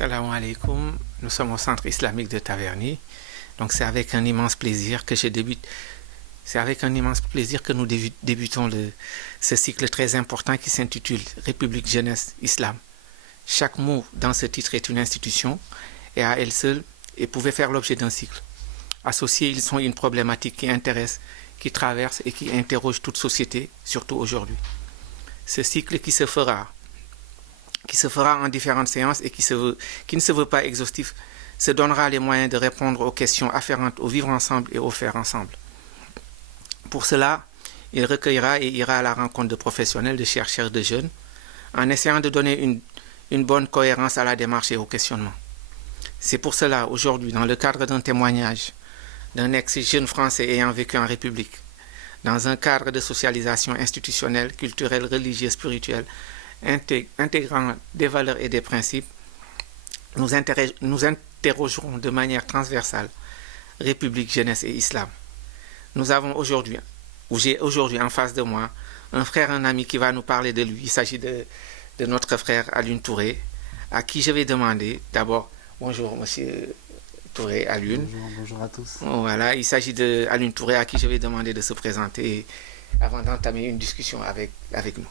Salam alaikum, nous sommes au centre islamique de Taverny. Donc c'est avec un immense plaisir que nous débutons ce cycle très important qui s'intitule République, jeunesse, islam. Chaque mot dans ce titre est une institution et à elle seule et pouvait faire l'objet d'un cycle. Associés, ils sont une problématique qui intéresse, qui traverse et qui interroge toute société, surtout aujourd'hui. Ce cycle qui se fera en différentes séances et qui ne se veut pas exhaustif, se donnera les moyens de répondre aux questions afférentes au vivre ensemble et au faire ensemble. Pour cela, il recueillera et ira à la rencontre de professionnels, de chercheurs, de jeunes, en essayant de donner une bonne cohérence à la démarche et au questionnement. C'est pour cela, aujourd'hui, dans le cadre d'un témoignage d'un ex-jeune français ayant vécu en République, dans un cadre de socialisation institutionnelle, culturelle, religieuse, spirituelle, intégrant des valeurs et des principes, nous interrogerons de manière transversale République, jeunesse et islam. J'ai aujourd'hui en face de moi un frère, un ami qui va nous parler de lui. Il s'agit de notre frère Alioune Touré, à qui je vais demander d'abord, bonjour monsieur Touré, Alioune. Bonjour à tous. Voilà, il s'agit de Alioune Touré à qui je vais demander de se présenter avant d'entamer une discussion avec nous.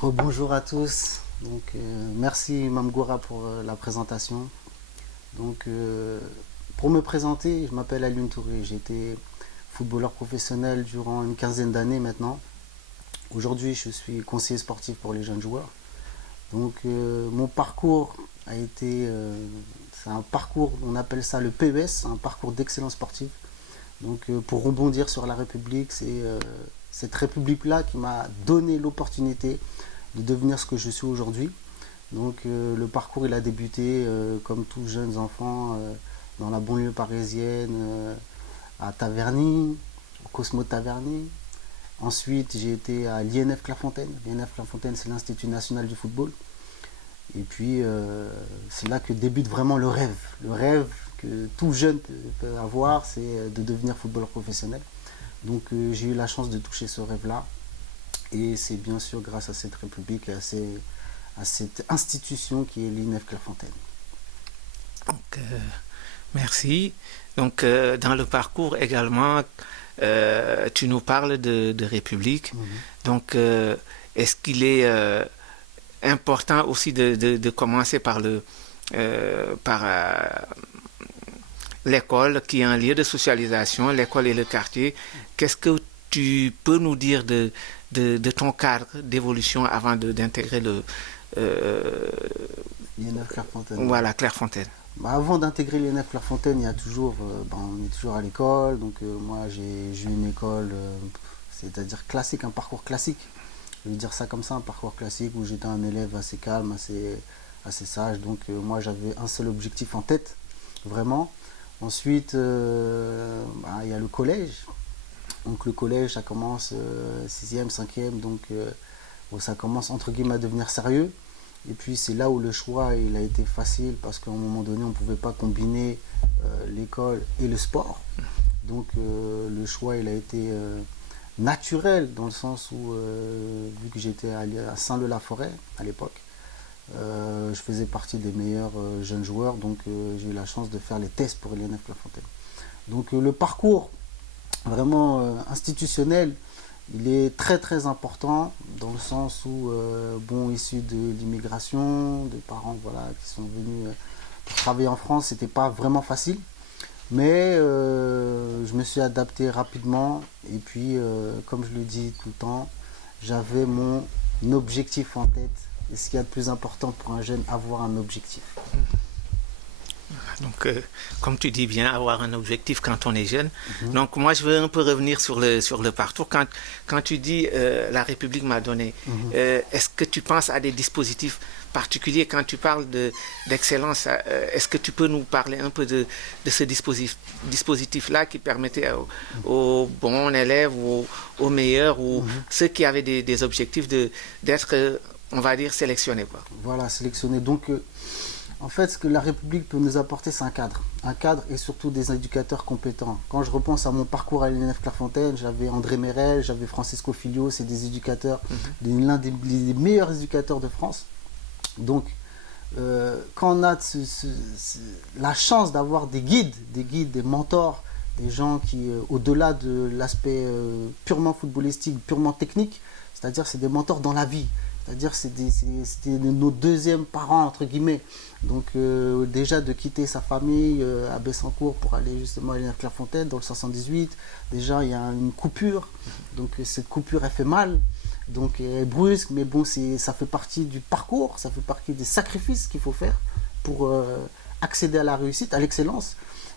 Bonjour à tous. Donc, merci Mamgoura pour la présentation. Donc, pour me présenter, je m'appelle Alioune Touré. J'ai été footballeur professionnel durant une quinzaine d'années maintenant. Aujourd'hui, je suis conseiller sportif pour les jeunes joueurs. Donc, mon parcours a été, c'est un parcours, on appelle ça le PES, un parcours d'excellence sportive. Donc, pour rebondir sur la République, c'est cette République-là qui m'a donné l'opportunité de devenir ce que je suis aujourd'hui. Donc le parcours il a débuté comme tous jeunes enfants dans la banlieue parisienne, à Taverny, au Cosmo Taverny. Ensuite j'ai été à l'INF Clairefontaine. L'INF Clairefontaine c'est l'Institut National du Football. Et puis c'est là que débute vraiment le rêve. Le rêve que tout jeune peut avoir, c'est de devenir footballeur professionnel. Donc j'ai eu la chance de toucher ce rêve-là. Et c'est bien sûr grâce à cette République et à cette institution qui est l'INF Clairefontaine. Donc, merci. Donc, dans le parcours également, tu nous parles de République. Donc, est-ce qu'il est important aussi de commencer par l'école, qui est un lieu de socialisation, l'école et le quartier. Qu'est-ce que tu peux nous dire de ton cadre d'évolution avant d'intégrer l'INF Clairefontaine. Voilà, Clairefontaine. Avant d'intégrer l'INF Clairefontaine, il y a toujours, on est toujours à l'école. Donc moi, j'ai eu une école, c'est-à-dire classique, un parcours classique. Je vais dire ça comme ça, un parcours classique où j'étais un élève assez calme, assez sage. Donc moi, j'avais un seul objectif en tête, vraiment. Ensuite, il y a le collège. Donc le collège, ça commence 6e, 5e, donc ça commence entre guillemets à devenir sérieux. Et puis c'est là où le choix il a été facile parce qu'à un moment donné, on ne pouvait pas combiner l'école et le sport. Donc le choix il a été naturel dans le sens où, vu que j'étais à Saint-Leu-la-Forêt à l'époque, je faisais partie des meilleurs jeunes joueurs, donc j'ai eu la chance de faire les tests pour l'INF Clairefontaine. Donc le parcours vraiment institutionnel, il est très très important dans le sens où, issus de l'immigration, des parents qui sont venus pour travailler en France, c'était pas vraiment facile, mais je me suis adapté rapidement et puis comme je le dis tout le temps, j'avais mon objectif en tête. Et ce qu'il y a de plus important pour un jeune, avoir un objectif. Donc, comme tu dis bien, avoir un objectif quand on est jeune. Donc, moi, je veux un peu revenir sur le parcours. Quand tu dis la République m'a donné, est-ce que tu penses à des dispositifs particuliers quand tu parles d'excellence? Est-ce que tu peux nous parler un peu de ce dispositif-là qui permettait aux bons élèves, aux meilleurs, ou ceux qui avaient des objectifs d'être, on va dire, sélectionnés, quoi. Voilà, sélectionnés. Donc, en fait, ce que la République peut nous apporter, c'est un cadre. Un cadre et surtout des éducateurs compétents. Quand je repense à mon parcours à l'INF Clairefontaine, j'avais André Merel, j'avais Francisco Filio, c'est des éducateurs, l'un des meilleurs éducateurs de France. Donc, quand on a la chance d'avoir des guides, des mentors, des gens qui, au-delà de l'aspect purement footballistique, purement technique, c'est-à-dire c'est des mentors dans la vie. C'est-à-dire c'était nos deuxièmes parents, entre guillemets. Donc déjà de quitter sa famille à Bessancourt pour aller justement à Clairefontaine dans le 78, déjà il y a une coupure. Donc cette coupure elle fait mal, donc elle est brusque, mais bon ça fait partie du parcours, ça fait partie des sacrifices qu'il faut faire pour accéder à la réussite, à l'excellence.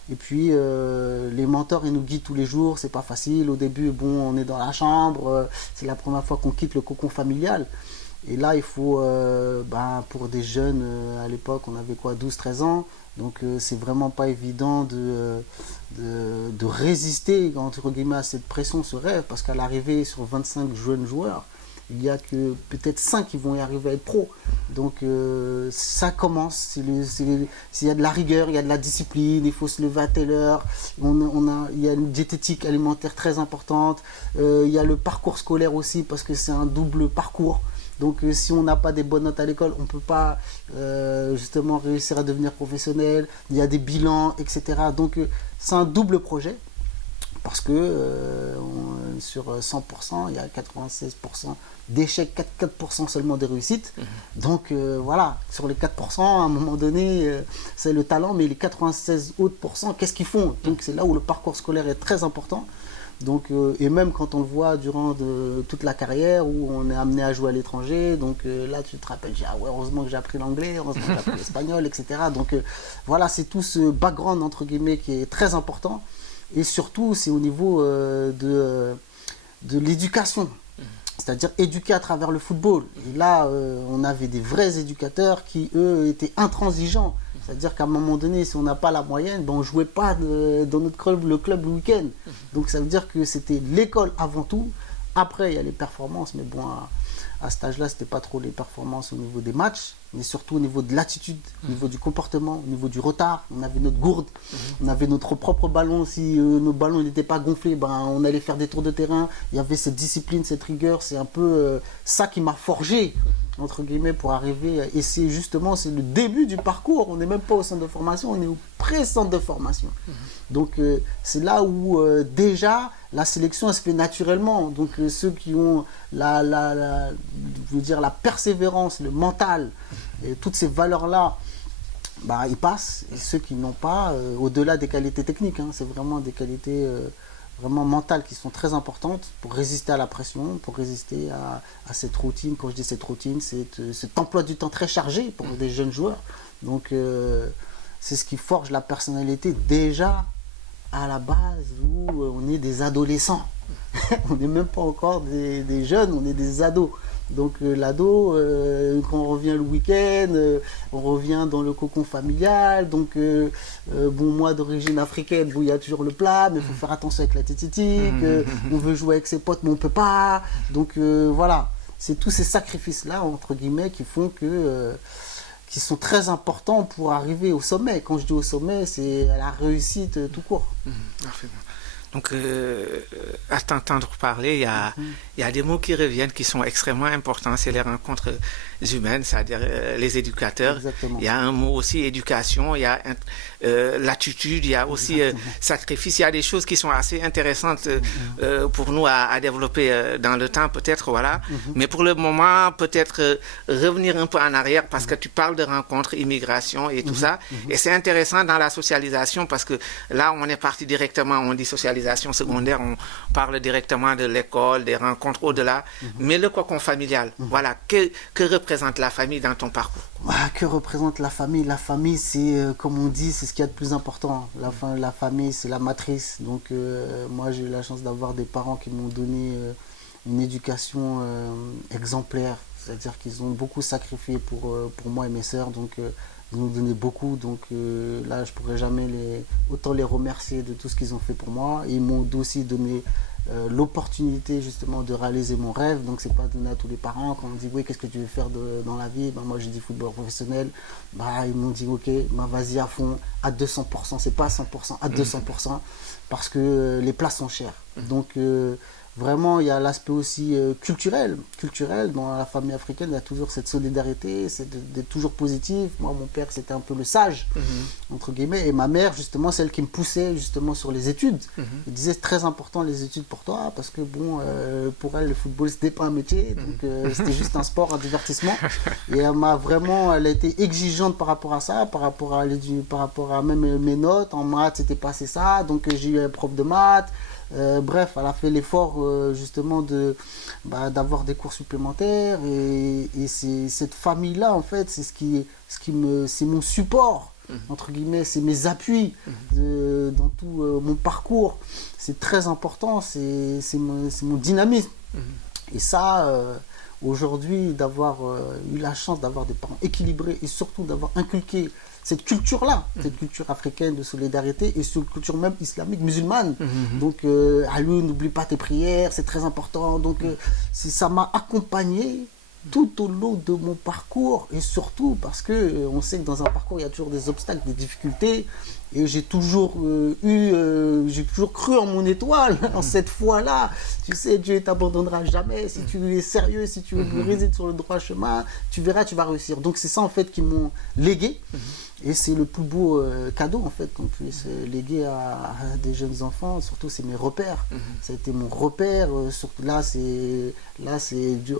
Et puis les mentors ils nous guident tous les jours, c'est pas facile. Au début, bon, on est dans la chambre, c'est la première fois qu'on quitte le cocon familial. Et là, il faut, pour des jeunes, à l'époque, on avait quoi, 12-13 ans. Donc, c'est vraiment pas évident de résister, entre guillemets, à cette pression, ce rêve. Parce qu'à l'arrivée, sur 25 jeunes joueurs, il n'y a que peut-être 5 qui vont y arriver à être pros. Donc, ça commence. Il y a de la rigueur, il y a de la discipline, il faut se lever à telle heure. Il y a une diététique alimentaire très importante. Il y a le parcours scolaire aussi, parce que c'est un double parcours. Donc si on n'a pas des bonnes notes à l'école, on ne peut pas justement réussir à devenir professionnel. Il y a des bilans, etc. Donc c'est un double projet parce que sur 100%, il y a 96% d'échecs, 4% seulement de réussite. Donc voilà, sur les 4%, à un moment donné, c'est le talent, mais les 96 autres pourcents, qu'est-ce qu'ils font? Donc c'est là où le parcours scolaire est très important. Donc, et même quand on le voit durant toute la carrière où on est amené à jouer à l'étranger, donc là tu te rappelles, ah ouais, heureusement que j'ai appris l'anglais, heureusement que j'ai appris l'espagnol, etc. Donc voilà, c'est tout ce background entre guillemets qui est très important. Et surtout, c'est au niveau de l'éducation, c'est-à-dire éduquer à travers le football. Et là, on avait des vrais éducateurs qui, eux, étaient intransigeants. C'est-à-dire qu'à un moment donné, si on n'a pas la moyenne, on ne jouait pas dans notre club, le week-end. Donc ça veut dire que c'était l'école avant tout. Après, il y a les performances, mais bon, à cet âge-là, ce n'était pas trop les performances au niveau des matchs, mais surtout au niveau de l'attitude, au niveau du comportement, au niveau du retard. On avait notre gourde, on avait notre propre ballon. Si nos ballons n'étaient pas gonflés, on allait faire des tours de terrain. Il y avait cette discipline, cette rigueur. C'est un peu ça qui m'a forgé, entre guillemets, pour arriver. Et c'est justement, c'est le début du parcours. On n'est même pas au centre de formation, on est au pré-centre de formation. Donc c'est là où déjà la sélection elle se fait naturellement. Donc ceux qui ont la persévérance, le mental, et toutes ces valeurs-là, ils passent. Et ceux qui n'ont pas, au-delà des qualités techniques, c'est vraiment des qualités vraiment mentales qui sont très importantes pour résister à la pression, pour résister à cette routine. Quand je dis cette routine, c'est cet emploi du temps très chargé pour des jeunes joueurs. Donc c'est ce qui forge la personnalité déjà à la base où on est des adolescents. On n'est même pas encore des jeunes, on est des ados. Donc l'ado, quand on revient le week-end, on revient dans le cocon familial. Donc moi d'origine africaine, il y a toujours le plat, mais il faut faire attention avec la tétitique. On veut jouer avec ses potes, mais on ne peut pas. Donc voilà, c'est tous ces sacrifices-là, entre guillemets, qui font que... qui sont très importants pour arriver au sommet. Quand je dis au sommet, c'est à la réussite tout court. Donc, à t'entendre parler, il y a des mots qui reviennent qui sont extrêmement importants. C'est les rencontres humaines, c'est-à-dire les éducateurs. Exactement. Il y a un mot aussi, éducation. Il y a l'attitude, il y a aussi sacrifice. Il y a des choses qui sont assez intéressantes pour nous à développer dans le temps, peut-être, voilà. Mais pour le moment, peut-être revenir un peu en arrière parce que tu parles de rencontres, immigration et tout ça. Et c'est intéressant dans la socialisation parce que là, on est parti directement, on dit socialisation secondaire, on parle directement de l'école, des rencontres au-delà, mais le cocon familial, voilà, que représente la famille dans ton parcours? Que représente la famille? La famille, c'est, comme on dit, c'est ce qu'il y a de plus important. La famille, c'est la matrice. Donc, moi, j'ai eu la chance d'avoir des parents qui m'ont donné une éducation exemplaire. C'est-à-dire qu'ils ont beaucoup sacrifié pour moi et mes sœurs. Donc, ils nous ont donné beaucoup. Donc, là, je ne pourrais jamais autant les remercier de tout ce qu'ils ont fait pour moi. Et ils m'ont aussi donné l'opportunité justement de réaliser mon rêve. Donc c'est pas donné à tous les parents. Quand on dit oui, qu'est-ce que tu veux faire dans la vie, moi j'ai dit football professionnel. Ils m'ont dit ok, vas-y à fond, à 200%, c'est pas à 100%, à 200%, parce que les places sont chères. Donc vraiment, il y a l'aspect aussi culturel. Culturel, dans la famille africaine, il y a toujours cette solidarité, c'est d'être toujours positif. Moi, mon père, c'était un peu le sage, entre guillemets, et ma mère, justement, celle qui me poussait justement sur les études. Elle disait, c'est très important les études pour toi, parce que bon, pour elle, le football, c'était pas un métier, donc c'était juste un sport, un divertissement. Et elle a été exigeante par rapport à ça, par rapport à même mes notes. En maths, c'était passé ça, donc j'ai eu un prof de maths. Bref, elle a fait l'effort justement d'avoir des cours supplémentaires et c'est cette famille-là en fait, c'est mon support entre guillemets, c'est mes appuis dans tout mon parcours. C'est très important, c'est mon dynamisme. Et ça, aujourd'hui, d'avoir eu la chance d'avoir des parents équilibrés et surtout d'avoir inculqué cette culture-là, cette culture africaine de solidarité et cette culture même islamique, musulmane. Donc, Alioune, n'oublie pas tes prières, c'est très important. Donc, ça m'a accompagné tout au long de mon parcours et surtout parce que on sait que dans un parcours, il y a toujours des obstacles, des difficultés. Et j'ai toujours cru en mon étoile, en cette foi-là. Tu sais, Dieu ne t'abandonnera jamais. Si tu es sérieux, si tu résides sur le droit chemin, tu verras, tu vas réussir. Donc c'est ça en fait qui m'ont légué. Et c'est le plus beau cadeau en fait qu'on puisse léguer à des jeunes enfants. Surtout c'est mes repères. Ça a été mon repère. Surtout là c'est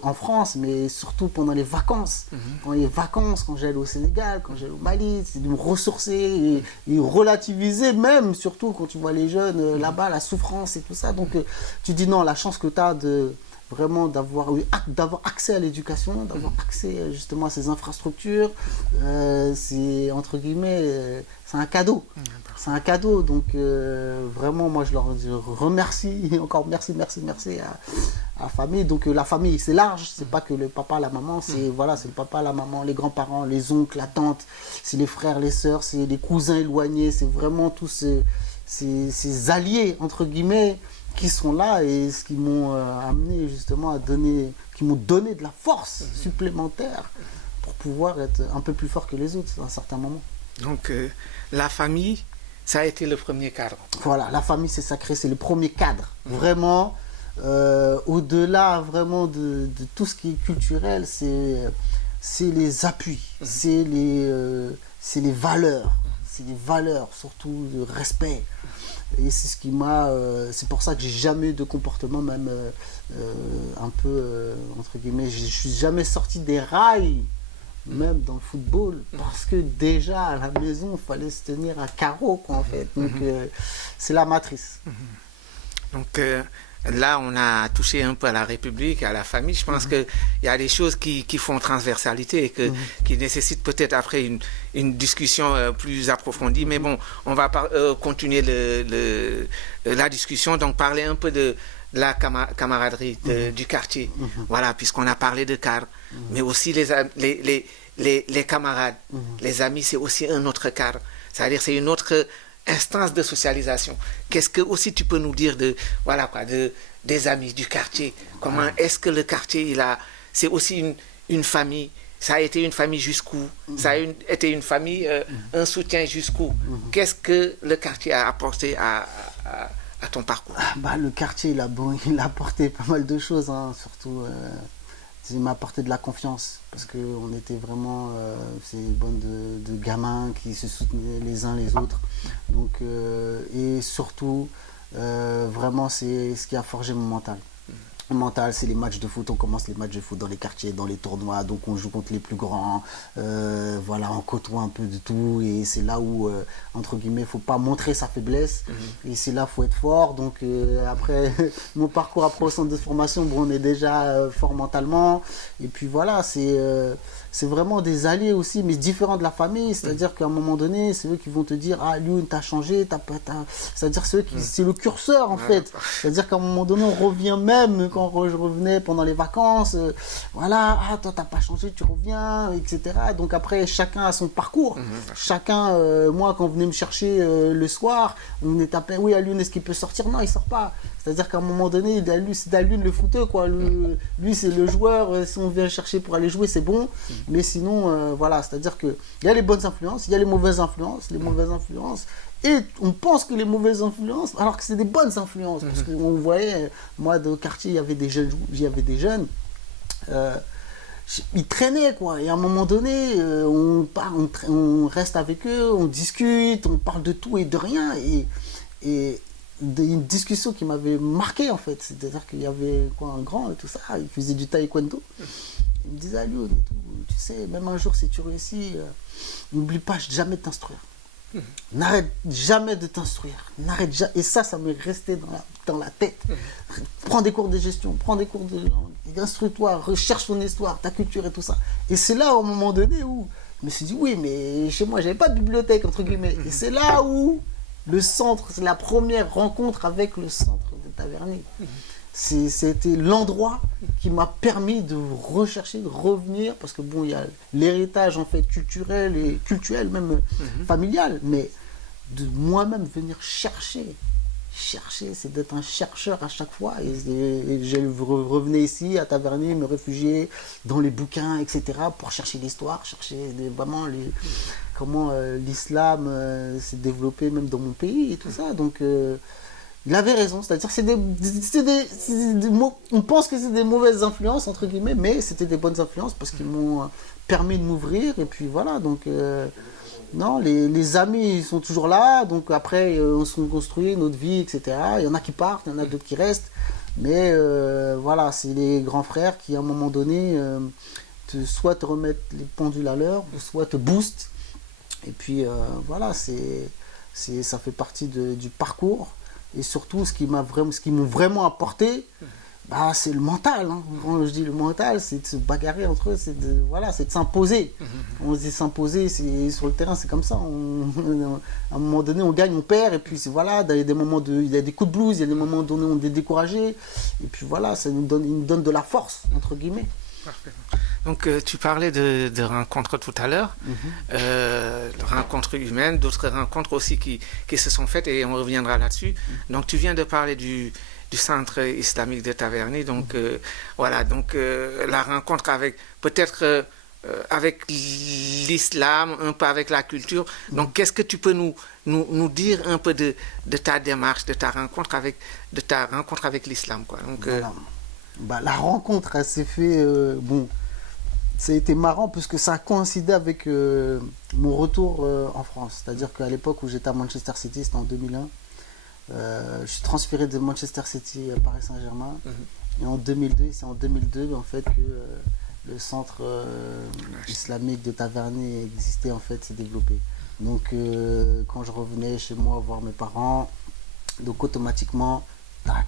en France, mais surtout pendant les vacances. Pendant les vacances, quand j'allais au Sénégal, quand j'allais au Mali, c'est de me ressourcer et relativiser même, surtout quand tu vois les jeunes là-bas, la souffrance et tout ça. Donc tu dis non, la chance que tu as de vraiment d'avoir accès à l'éducation, d'avoir accès justement à ces infrastructures, c'est entre guillemets, c'est un cadeau. C'est un cadeau. Donc vraiment, moi je leur remercie, encore merci à la famille. Donc la famille, c'est large, c'est pas que le papa, la maman, c'est voilà, c'est le papa, la maman, les grands-parents, les oncles, la tante, c'est les frères, les sœurs, c'est les cousins éloignés, c'est vraiment tous ces alliés entre guillemets qui sont là et ce qui m'ont amené justement qui m'ont donné de la force supplémentaire pour pouvoir être un peu plus fort que les autres à un certain moment. Donc la famille, ça a été le premier cadre. Voilà, la famille c'est sacré, c'est le premier cadre. Vraiment, au-delà vraiment de tout ce qui est culturel, c'est les appuis, c'est les valeurs. C'est des valeurs, surtout de respect. Et c'est ce qui m'a... c'est pour ça que j'ai jamais eu de comportement même un peu, entre guillemets, je suis jamais sorti des rails, même dans le football, parce que déjà à la maison, il fallait se tenir à carreau, quoi, en fait. Donc c'est la matrice. Donc là, on a touché un peu à la République, à la famille. Je pense qu'il y a des choses qui font transversalité et qui nécessitent peut-être après une discussion plus approfondie. Mais bon, on va continuer la discussion, donc parler un peu de la camaraderie du quartier. Voilà, puisqu'on a parlé de cadre, mais aussi les camarades, les amis, c'est aussi un autre cadre. C'est-à-dire c'est une autre instance de socialisation. Qu'est-ce que aussi tu peux nous dire des amis du quartier? Comment est-ce que le quartier c'est aussi une famille? Ça a été une famille jusqu'où? Ça a été une famille, un soutien jusqu'où? Qu'est-ce que le quartier a apporté à ton parcours? Le quartier, il a apporté pas mal de choses, hein, surtout. Il m'a apporté de la confiance parce qu'on était vraiment ces bandes de gamins qui se soutenaient les uns les autres. Donc, et surtout, vraiment, c'est ce qui a forgé mon mental. Mental, c'est les matchs de foot. On commence les matchs de foot dans les quartiers, dans les tournois, donc on joue contre les plus grands, voilà, on côtoie un peu de tout et c'est là où entre guillemets, faut pas montrer sa faiblesse et c'est là faut être fort. Donc après mon parcours après au centre de formation, bon, on est déjà fort mentalement et puis voilà, c'est vraiment des alliés aussi, mais différents de la famille. C'est-à-dire qu'à un moment donné, c'est eux qui vont te dire ah Lyoun, t'as changé, c'est-à-dire c'est le curseur en fait. C'est-à-dire qu'à un moment donné, on revient même quand je revenais pendant les vacances, voilà, ah toi t'as pas changé, tu reviens, etc. Donc après chacun a son parcours. Chacun, moi quand on venait me chercher le soir, on venait taper, oui Lyoun, est-ce qu'il peut sortir? Non, il sort pas. C'est-à-dire qu'à un moment donné, c'est à lui le footeux, quoi. Lui, c'est le joueur. Si on vient chercher pour aller jouer, c'est bon. Mais sinon, voilà. C'est-à-dire qu'il y a les bonnes influences, il y a les mauvaises influences. Les mauvaises influences. Et on pense que les mauvaises influences, alors que c'est des bonnes influences. Parce qu'on voyait, moi, dans le quartier, il y avait des jeunes. Ils traînaient, quoi. Et à un moment donné, on reste avec eux, on discute, on parle de tout et de rien. Et une discussion qui m'avait marqué, en fait. C'est-à-dire qu'il y avait quoi, un grand et tout ça, il faisait du taekwondo. Il me disait, ah, Lyon, tu sais, même un jour, si tu réussis, n'oublie pas jamais de t'instruire. N'arrête jamais de t'instruire. Et ça m'est resté dans la tête. Prends des cours de gestion, prends des cours de langue, instruis-toi, recherche ton histoire, ta culture et tout ça. Et c'est là, au moment donné, où je me suis dit, oui, mais chez moi, j'avais pas de bibliothèque, entre guillemets. Et c'est là où le centre, c'est la première rencontre avec le centre de Taverny. C'était l'endroit qui m'a permis de rechercher, de revenir, parce que bon, il y a l'héritage en fait culturel et culturel, même familial, mais de moi-même venir chercher, c'est d'être un chercheur à chaque fois. Et je revenais ici à Taverny, me réfugier dans les bouquins, etc., pour chercher l'histoire, chercher vraiment comment l'islam s'est développé même dans mon pays et tout ça. Donc il avait raison, c'est-à-dire on pense que c'est des mauvaises influences, entre guillemets, mais c'était des bonnes influences parce qu'ils m'ont permis de m'ouvrir. Et puis voilà, donc non, les amis ils sont toujours là, donc après on se construit notre vie, etc. Il y en a qui partent, il y en a d'autres qui restent, mais voilà, c'est les grands frères qui à un moment donné soit te remettent les pendules à l'heure, soit te boostent. Et puis voilà, ça fait partie du parcours. Et surtout, ce qui m'ont vraiment apporté, bah, c'est le mental. Hein. Quand je dis le mental, c'est de se bagarrer entre eux, c'est de s'imposer. On se dit s'imposer, sur le terrain, c'est comme ça. À un moment donné, on gagne, on perd, et puis voilà, il y a des moments il y a des coups de blues, il y a des moments donnés, on est découragé, et puis voilà, ça nous donne de la force, entre guillemets. Parfait. Donc tu parlais de rencontres tout à l'heure, rencontres humaines, d'autres rencontres aussi qui se sont faites et on reviendra là-dessus. Donc tu viens de parler du centre islamique de Taverny, donc voilà, donc la rencontre avec peut-être avec l'islam, un peu avec la culture. Donc qu'est-ce que tu peux nous dire un peu de ta démarche, de ta rencontre avec l'islam, quoi. Donc voilà. La rencontre, elle s'est fait ça a été marrant puisque ça a coïncidé avec mon retour en France. C'est-à-dire qu'à l'époque où j'étais à Manchester City, c'était en 2001, je suis transféré de Manchester City à Paris Saint-Germain. Et en 2002, c'est en 2002 en fait que le centre islamique de Taverny existait, en fait, s'est développé. Donc quand je revenais chez moi voir mes parents, donc automatiquement,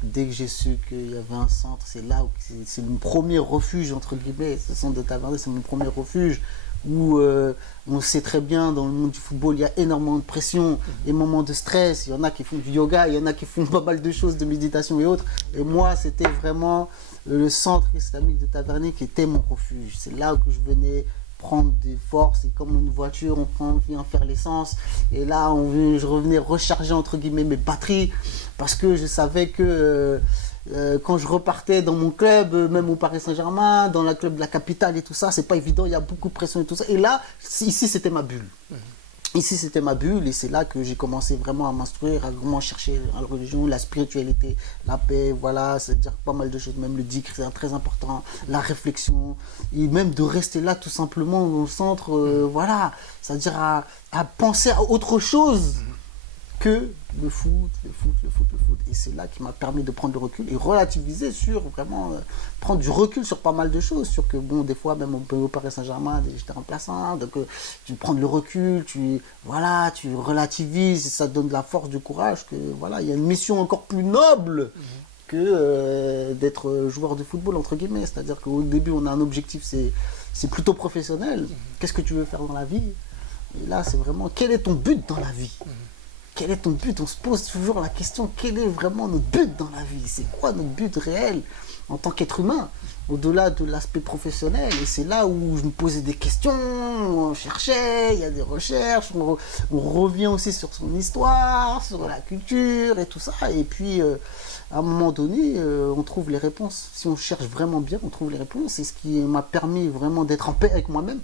dès que j'ai su qu'il y avait un centre, c'est là où c'est mon premier refuge, entre guillemets, ce centre de Taverny, c'est mon premier refuge, où on sait très bien, dans le monde du football, il y a énormément de pression, énormément de stress, il y en a qui font du yoga, il y en a qui font pas mal de choses, de méditation et autres, et moi c'était vraiment le centre islamique de Taverny qui était mon refuge. C'est là que je venais prendre des forces, et comme une voiture, on vient faire l'essence, et là je revenais recharger entre guillemets mes batteries, parce que je savais que quand je repartais dans mon club, même au Paris Saint-Germain, dans le club de la capitale et tout ça, c'est pas évident, il y a beaucoup de pression et tout ça, et là, ici c'était ma bulle. Ici, c'était ma bulle, et c'est là que j'ai commencé vraiment à m'instruire, à vraiment chercher la religion, la spiritualité, la paix, voilà, c'est-à-dire pas mal de choses, même le dhikr, c'est très important, la réflexion, et même de rester là tout simplement au centre, voilà, c'est-à-dire à penser à autre chose que le foot. Et c'est là qui m'a permis de prendre le recul et relativiser sur vraiment, prendre du recul sur pas mal de choses. Sur que, bon, des fois, même au Paris Saint-Germain, j'étais remplaçant, donc tu prends le recul, tu relativises, et ça te donne de la force, du courage, que voilà, il y a une mission encore plus noble que d'être joueur de football, entre guillemets. C'est-à-dire qu'au début, on a un objectif, c'est plutôt professionnel. Qu'est-ce que tu veux faire dans la vie? Et là, c'est vraiment, quel est ton but dans la vie? quel est ton but? On se pose toujours la question, quel est vraiment notre but dans la vie? C'est quoi notre but réel en tant qu'être humain, au-delà de l'aspect professionnel? Et c'est là où je me posais des questions, on cherchait, il y a des recherches, on revient aussi sur son histoire, sur la culture et tout ça. Et puis, à un moment donné, on trouve les réponses. Si on cherche vraiment bien, on trouve les réponses. C'est ce qui m'a permis vraiment d'être en paix avec moi-même.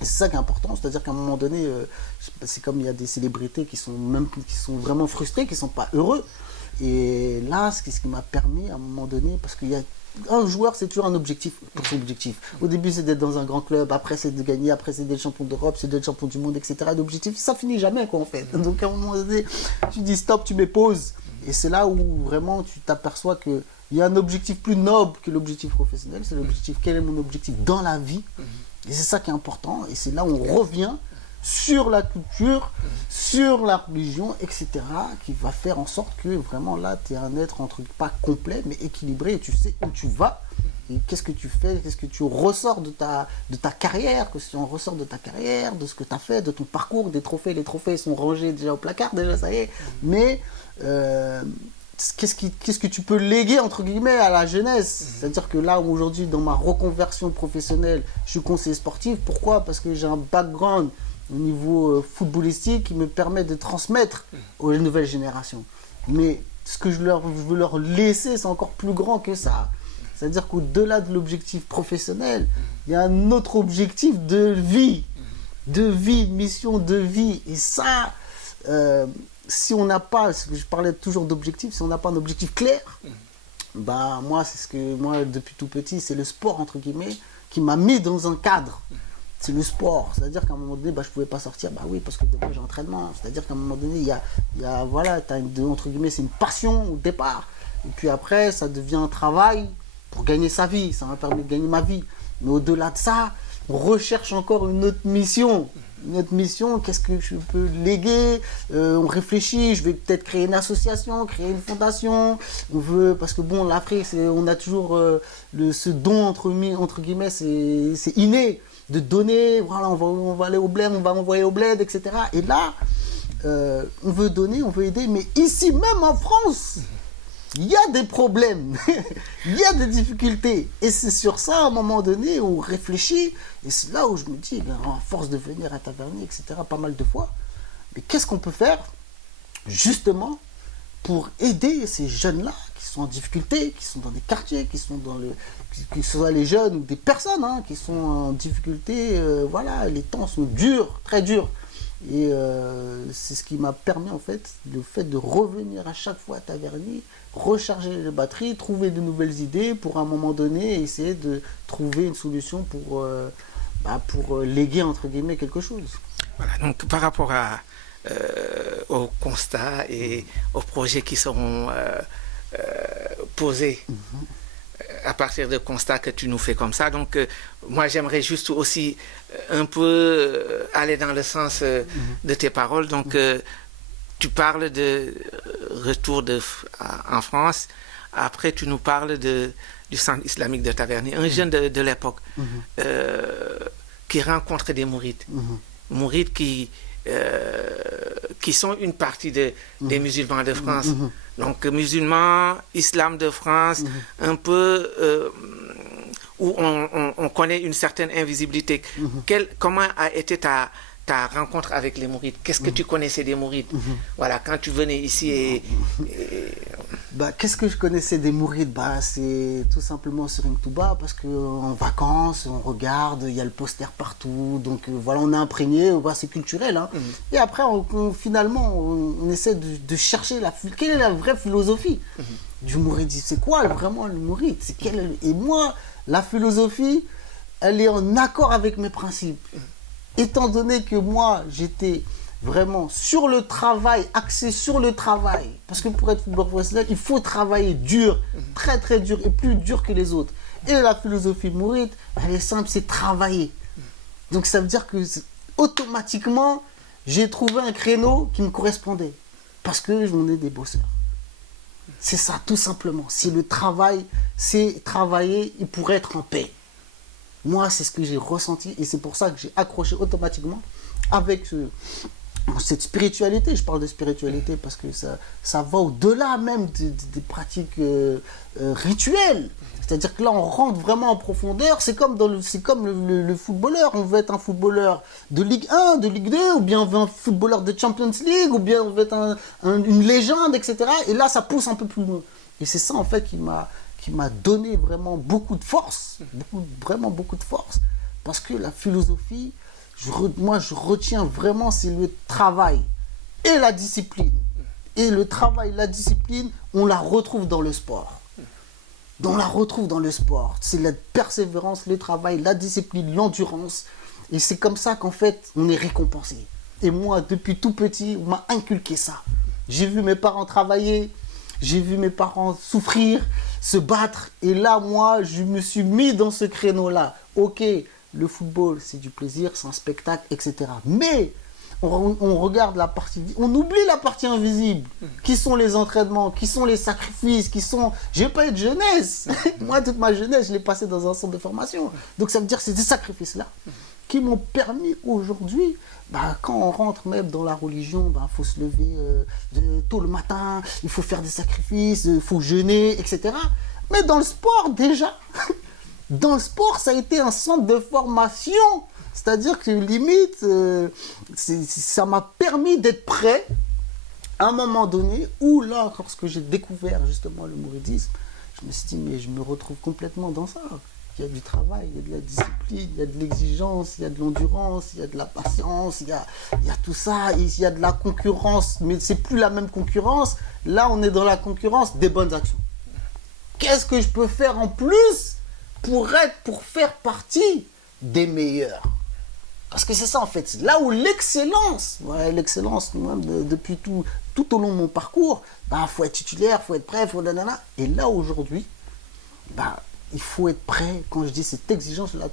Et c'est ça qui est important, c'est-à-dire qu'à un moment donné, c'est comme il y a des célébrités qui sont vraiment frustrées, qui ne sont pas heureux. Et là, c'est ce qui m'a permis à un moment donné, parce qu'il y a un joueur, c'est toujours un objectif pour son objectif. Au début, c'est d'être dans un grand club, après, c'est de gagner, après, c'est d'être champion d'Europe, c'est d'être champion du monde, etc. L'objectif, ça finit jamais, quoi, en fait. Donc, à un moment donné, tu dis stop, tu mets pause. Et c'est là où vraiment tu t'aperçois qu'il y a un objectif plus noble que l'objectif professionnel. C'est l'objectif, quel est mon objectif dans la vie? Et c'est ça qui est important. Et c'est là où on revient sur la culture, sur la religion, etc., qui va faire en sorte que vraiment là, tu es un être, pas complet, mais équilibré, et tu sais où tu vas, et qu'est-ce que tu fais, qu'est-ce que tu ressors de ta carrière, que si on ressort de ta carrière, de ce que tu as fait, de ton parcours, des trophées, les trophées sont rangés déjà au placard, déjà ça y est, mais qu'est-ce que tu peux léguer entre guillemets à la jeunesse? C'est-à-dire que là aujourd'hui dans ma reconversion professionnelle, je suis conseiller sportif. Pourquoi? Parce que j'ai un background au niveau footballistique qui me permet de transmettre aux nouvelles générations. Mais ce que je veux leur laisser, c'est encore plus grand que ça. C'est-à-dire qu'au-delà de l'objectif professionnel, il y a un autre objectif de vie, mission de vie. Et ça, si on n'a pas, je parlais toujours d'objectif, si on n'a pas un objectif clair, bah moi, c'est ce que moi, depuis tout petit, c'est le sport, entre guillemets, qui m'a mis dans un cadre. C'est le sport. C'est-à-dire qu'à un moment donné, bah, je ne pouvais pas sortir, bah oui, parce que demain j'ai entraînement. C'est-à-dire qu'à un moment donné, il y a voilà, entre guillemets, c'est une passion au départ. Et puis après, ça devient un travail pour gagner sa vie. Ça m'a permis de gagner ma vie. Mais au-delà de ça, on recherche encore une autre mission. Une autre mission, qu'est-ce que je peux léguer? On réfléchit, je vais peut-être créer une association, créer une fondation. On veut, parce que bon, l'Afrique, on a toujours ce don, entre guillemets, c'est inné. De donner, voilà, on va aller au bled, on va envoyer au bled, etc. Et là, on veut donner, on veut aider, mais ici même en France, il y a des problèmes, il y a des difficultés. Et c'est sur ça, à un moment donné, on réfléchit. Et c'est là où je me dis, ben, à force de venir à Tavernier, etc., pas mal de fois, mais qu'est-ce qu'on peut faire, justement, pour aider ces jeunes-là qui sont en difficulté, qui sont dans des quartiers, qui sont dans que ce soit les jeunes ou des personnes qui sont en difficulté, voilà, les temps sont durs, très durs. Et c'est ce qui m'a permis, en fait, le fait de revenir à chaque fois à Tavernier, recharger les batteries, trouver de nouvelles idées pour, à un moment donné, essayer de trouver une solution pour léguer, entre guillemets, quelque chose. Voilà, donc par rapport aux constats et aux projets qui seront posés à partir de constats que tu nous fais comme ça. Donc, moi, j'aimerais juste aussi un peu aller dans le sens de tes paroles. Donc, tu parles de retour en France. Après, tu nous parles du centre islamique de Tavernier. Un jeune de l'époque qui rencontre des mourides. Mourides qui sont une partie des musulmans de France. Donc, musulmans, islam de France, un peu où on connaît une certaine invisibilité. Comment a été ta rencontre avec les mourides? Qu'est-ce que tu connaissais des mourides? Voilà, quand tu venais ici qu'est-ce que je connaissais des mourides? C'est tout simplement sur une touba, parce qu'en vacances, on regarde, il y a le poster partout, donc voilà, on est imprégné, c'est culturel. Et après, finalement, on essaie de chercher quelle est la vraie philosophie du mouride. C'est quoi vraiment le mouride? Et moi, la philosophie, elle est en accord avec mes principes. Étant donné que moi, j'étais vraiment sur le travail, axé sur le travail, parce que pour être footballeur professionnel, il faut travailler dur, très très dur, et plus dur que les autres. Et la philosophie mouride, elle est simple, c'est travailler. Donc ça veut dire que automatiquement, j'ai trouvé un créneau qui me correspondait, parce que je m'en ai des bosseurs. C'est ça, tout simplement. C'est le travail, c'est travailler pour être en paix. Moi, c'est ce que j'ai ressenti, et c'est pour ça que j'ai accroché automatiquement avec cette spiritualité, je parle de spiritualité parce que ça va au-delà même des pratiques rituelles. C'est-à-dire que là, on rentre vraiment en profondeur. C'est comme le footballeur. On veut être un footballeur de Ligue 1, de Ligue 2, ou bien on veut un footballeur de Champions League, ou bien on veut être une légende, etc. Et là, ça pousse un peu plus loin. Et c'est ça, en fait, qui m'a donné vraiment beaucoup de force. Vraiment beaucoup de force. Parce que la philosophie, moi, je retiens vraiment, c'est le travail et la discipline. Et le travail, la discipline, on la retrouve dans le sport. On la retrouve dans le sport. C'est la persévérance, le travail, la discipline, l'endurance. Et c'est comme ça qu'en fait, on est récompensé. Et moi, depuis tout petit, on m'a inculqué ça. J'ai vu mes parents travailler, j'ai vu mes parents souffrir, se battre. Et là, moi, je me suis mis dans ce créneau-là. Ok, le football, c'est du plaisir, c'est un spectacle, etc. Mais on regarde la partie, on oublie la partie invisible. Qui sont les entraînements, qui sont les sacrifices, j'ai pas eu de jeunesse. Moi, toute ma jeunesse, je l'ai passée dans un centre de formation. Donc ça veut dire que c'est des sacrifices-là qui m'ont permis aujourd'hui, quand on rentre même dans la religion, faut se lever tôt le matin, il faut faire des sacrifices, il faut jeûner, etc. Mais dans le sport, déjà, dans le sport, ça a été un centre de formation. C'est-à-dire que limite, ça m'a permis d'être prêt à un moment donné où là, lorsque j'ai découvert justement le mouridisme, je me suis dit, mais je me retrouve complètement dans ça. Il y a du travail, il y a de la discipline, il y a de l'exigence, il y a de l'endurance, il y a de la patience, il y a tout ça, il y a de la concurrence, mais c'est plus la même concurrence. Là, on est dans la concurrence des bonnes actions. Qu'est-ce que je peux faire en plus pour faire partie des meilleurs? Parce que c'est ça en fait, c'est là où l'excellence, même depuis tout au long de mon parcours, faut être titulaire, faut être prêt, faut nanana. Et là aujourd'hui, il faut être prêt. Quand je dis cette exigence, je la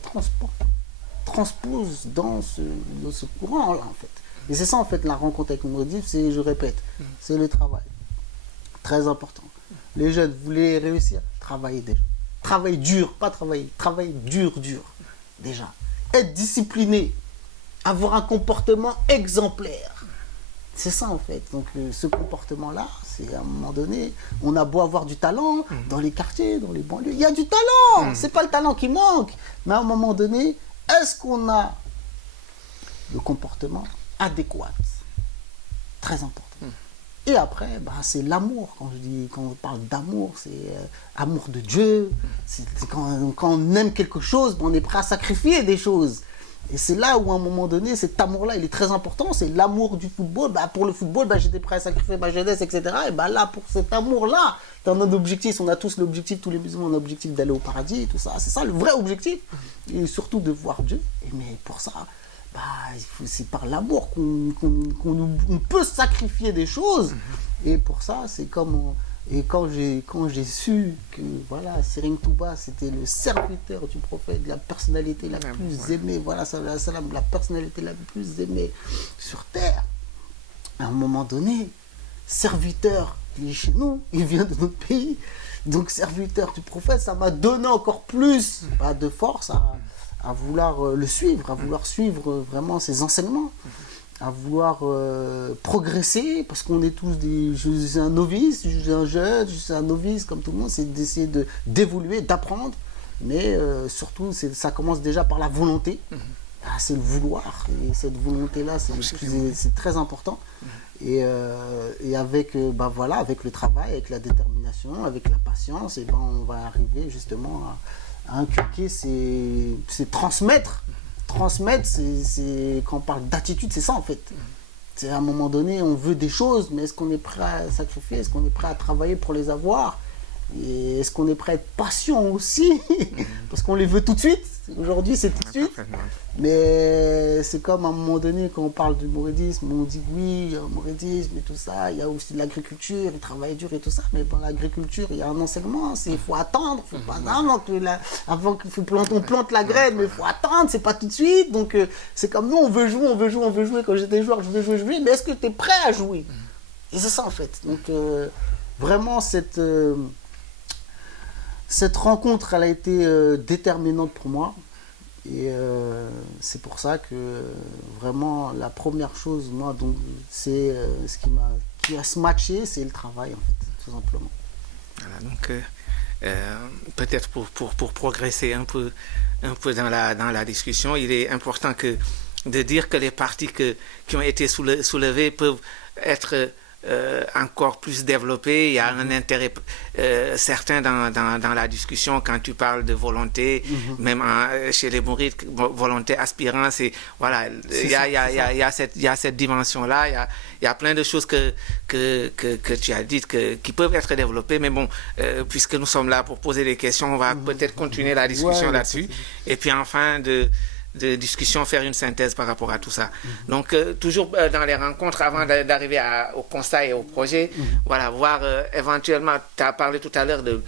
transpose dans ce courant-là en fait. Et c'est ça en fait la rencontre avec le mouridisme, c'est, je répète, c'est le travail. Très important. Les jeunes, vous voulez réussir, travaillez déjà. Travaillez dur, pas travailler, travaillez dur, déjà. Être discipliné. Avoir un comportement exemplaire. C'est ça en fait. Donc ce comportement-là, c'est à un moment donné, on a beau avoir du talent dans les quartiers, dans les banlieues. Il y a du talent. C'est pas le talent qui manque. Mais à un moment donné, est-ce qu'on a le comportement adéquat? Très important. Et après, c'est l'amour. Quand on parle d'amour, c'est amour de Dieu. C'est quand on aime quelque chose, on est prêt à sacrifier des choses. Et c'est là où, à un moment donné, cet amour-là, il est très important. C'est l'amour du football. Pour le football, j'étais prêt à sacrifier ma jeunesse, etc. Et là, pour cet amour-là, dans notre objectif, on a tous l'objectif, tous les musulmans ont l'objectif d'aller au paradis et tout ça. C'est ça le vrai objectif. Et surtout de voir Dieu. Mais pour ça, c'est par l'amour qu'on peut sacrifier des choses. Et pour ça, c'est comme... Et quand j'ai su que Serigne Touba, c'était le serviteur du prophète, la personnalité la plus aimée, la personnalité la plus aimée sur terre, à un moment donné, serviteur, il est chez nous, il vient de notre pays, donc serviteur du prophète, ça m'a donné encore plus de force à vouloir le suivre, à vouloir suivre vraiment ses enseignements. À vouloir progresser, parce qu'on est tous je suis un novice, je suis un jeune, je suis un novice, comme tout le monde, c'est d'essayer d'évoluer, d'apprendre, mais surtout, ça commence déjà par la volonté, c'est le vouloir, et cette volonté-là, c'est très important, et avec, avec le travail, avec la détermination, avec la patience, et on va arriver justement à inculquer, c'est transmettre, quand on parle d'attitude, c'est ça en fait. C'est à un moment donné, on veut des choses, mais est-ce qu'on est prêt à sacrifier? Est-ce qu'on est prêt à travailler pour les avoir? Et est-ce qu'on est prêt à être patient aussi? Parce qu'on les veut tout de suite. Aujourd'hui, c'est tout de suite. Mais c'est comme à un moment donné, quand on parle du mouridisme, on dit oui, il y a un mouridisme et tout ça. Il y a aussi de l'agriculture, il travaille dur et tout ça. Mais dans l'agriculture, il y a un enseignement. Il faut attendre. Il faut pas avant qu'on plante la graine, mais il faut attendre. C'est pas tout de suite. Donc, c'est comme nous, on veut jouer. Quand j'étais joueur, je veux jouer. Mais est-ce que tu es prêt à jouer? Et c'est ça, en fait. Donc, vraiment, cette rencontre, elle a été déterminante pour moi. Et c'est pour ça que vraiment la première chose, moi, donc, c'est ce qui a se matché, c'est le travail, en fait, tout simplement. Voilà, donc peut-être pour progresser un peu dans la discussion, il est important de dire que les parties qui ont été soulevées peuvent être encore plus développées. Il y a un intérêt certain dans la discussion quand tu parles de volonté, même chez les mourides, volonté, aspirance. Et voilà, il y a cette dimension-là. Il y a plein de choses que tu as dites qui peuvent être développées. Mais bon, puisque nous sommes là pour poser des questions, on va peut-être continuer la discussion là-dessus. Et puis enfin, de discussion, faire une synthèse par rapport à tout ça. Donc, toujours dans les rencontres, avant d'arriver au constat et au projet, voilà, voir éventuellement, tu as parlé tout à l'heure de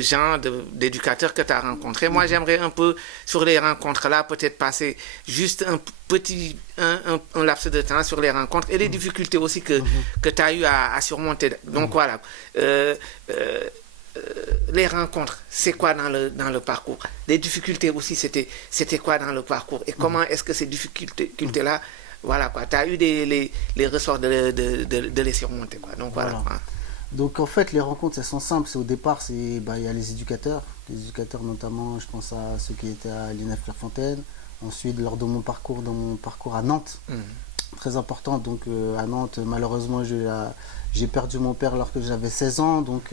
gens, d'éducateurs que tu as rencontrés. Moi, j'aimerais un peu, sur les rencontres-là, peut-être passer juste un laps de temps sur les rencontres et les difficultés aussi que tu as eu à surmonter. Donc, voilà. Les rencontres, c'est quoi dans le parcours? Les difficultés aussi, c'était quoi dans le parcours? Et comment est-ce que ces difficultés-là, voilà quoi, tu as eu les ressorts de les surmonter, quoi. Donc voilà. Donc en fait, les rencontres, elles sont simples. C'est au départ, il y a les éducateurs notamment, je pense à ceux qui étaient à l'INEF Clairefontaine. Ensuite, lors de mon parcours à Nantes, très important. Donc à Nantes, malheureusement, j'ai perdu mon père lorsque j'avais 16 ans. Donc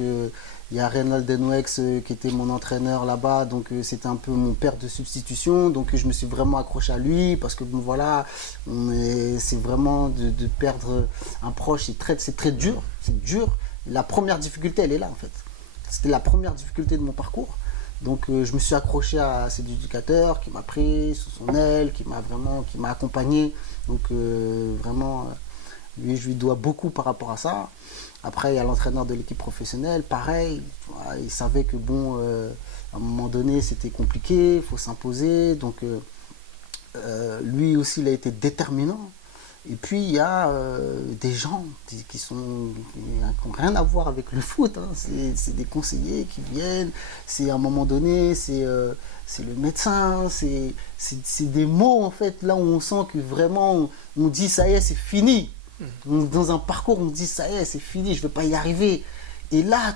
il y a Reynald Denwex qui était mon entraîneur là-bas. Donc c'était un peu mon père de substitution. Donc je me suis vraiment accroché à lui parce que bon voilà, c'est vraiment de perdre un proche, c'est très dur. C'est dur. La première difficulté, elle est là en fait. C'était la première difficulté de mon parcours. Donc je me suis accroché à cet éducateur qui m'a pris sous son aile, qui m'a accompagné. Donc vraiment, lui, je lui dois beaucoup par rapport à ça. Après, il y a l'entraîneur de l'équipe professionnelle, pareil. Voilà, il savait que bon, à un moment donné, c'était compliqué, il faut s'imposer. Donc lui aussi, il a été déterminant. Et puis il y a des gens qui n'ont rien à voir avec le foot, hein. C'est des conseillers qui viennent, c'est à un moment donné, c'est le médecin, c'est des mots en fait, là où on sent que vraiment on dit ça y est, c'est fini. Dans un parcours, on dit ça y est, c'est fini, je ne vais pas y arriver. Et là,